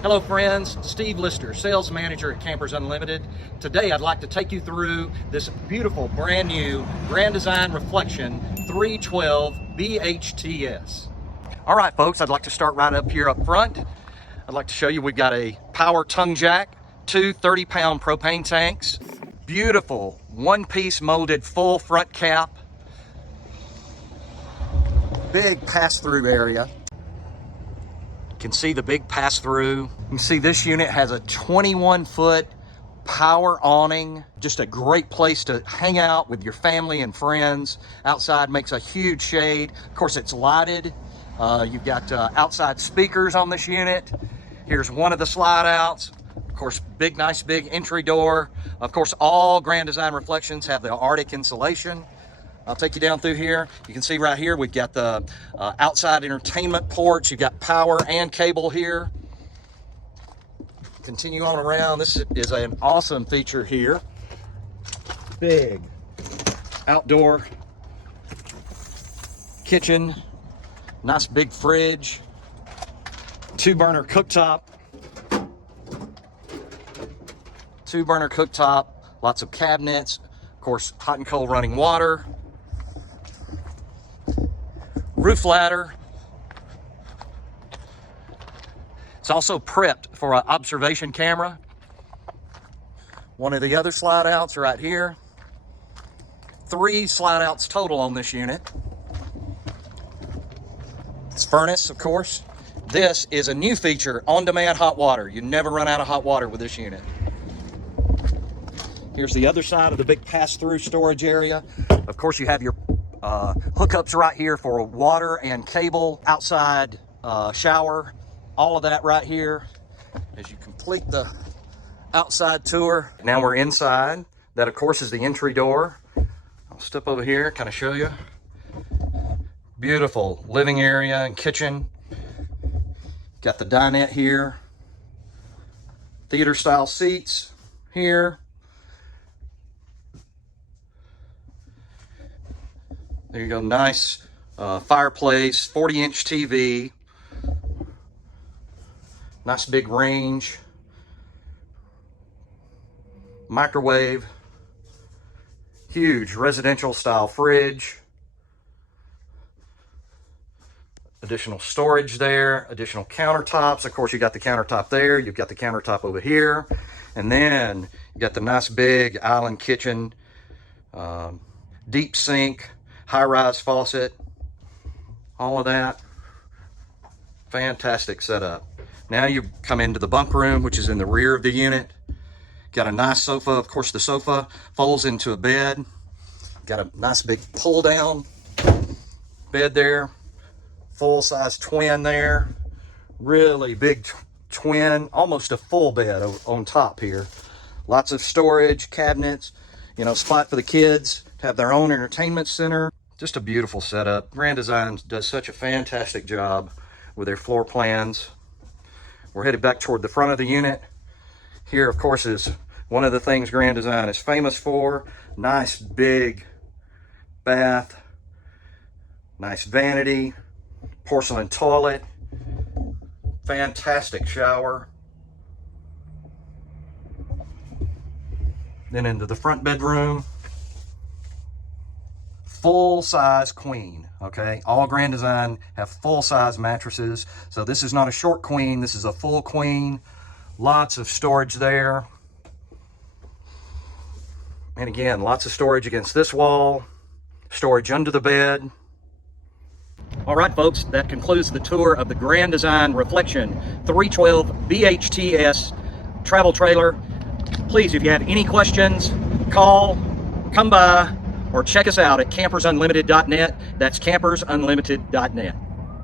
Hello friends, Steve Lister, Sales Manager at Campers Unlimited. Today I'd like to take you through this beautiful brand new Grand Design Reflection 312 BHTS. All right folks, I'd like to start right up here up front. I'd like to show you we've got a power tongue jack, two 30-pound propane tanks, beautiful one-piece molded full front cap, big pass-through area. You can see the big pass-through. You can see this unit has a 21-foot power awning. Just a great place to hang out with your family and friends. Outside makes a huge shade. Of course, it's lighted. You've got outside speakers on this unit. Here's one of the slide outs. Of course, nice big entry door. Of course, all Grand Design Reflections have the Arctic insulation. I'll take you down through here. You can see right here, we've got the outside entertainment porch. You've got power and cable here. Continue on around. This is an awesome feature here. Big outdoor kitchen, nice big fridge, 2-burner cooktop. 2-burner cooktop, lots of cabinets, of course, hot and cold running water. Roof ladder. It's also prepped for an observation camera. One of the other slide outs right here. 3 slide outs total on this unit. It's furnace, of course. This is a new feature, on-demand hot water. You never run out of hot water with this unit. Here's the other side of the big pass-through storage area. Of course, you have your hookups right here for water and cable, outside shower, all of that right here as you complete the outside tour. Now we're inside. That, of course, is the entry door. I'll step over here, kind of show you. Beautiful living area and kitchen. Got the dinette here. Theater style seats here. There you go, nice fireplace, 40-inch TV, nice big range, microwave, huge residential style fridge, additional storage there, additional countertops. Of course, you got the countertop there, you've got the countertop over here, and then you got the nice big island kitchen, deep sink, high-rise faucet, all of that. Fantastic setup. Now you come into the bunk room, which is in the rear of the unit. Got a nice sofa. Of course, the sofa folds into a bed. Got a nice big pull-down bed there. Full-size twin there. Really big twin, almost a full bed on top here. Lots of storage, cabinets, you know, spot for the kids to have their own entertainment center. Just a beautiful setup. Grand Design does such a fantastic job with their floor plans. We're headed back toward the front of the unit. Here, of course, is one of the things Grand Design is famous for. Nice big bath, nice vanity, porcelain toilet, fantastic shower. Then into the front bedroom. Full-size queen, okay? All Grand Design have full-size mattresses. So this is not a short queen, this is a full queen. Lots of storage there. And again, lots of storage against this wall, storage under the bed. All right, folks, that concludes the tour of the Grand Design Reflection 312 BHTS travel trailer. Please, if you have any questions, call, come by, or check us out at campersunlimited.net. That's campersunlimited.net.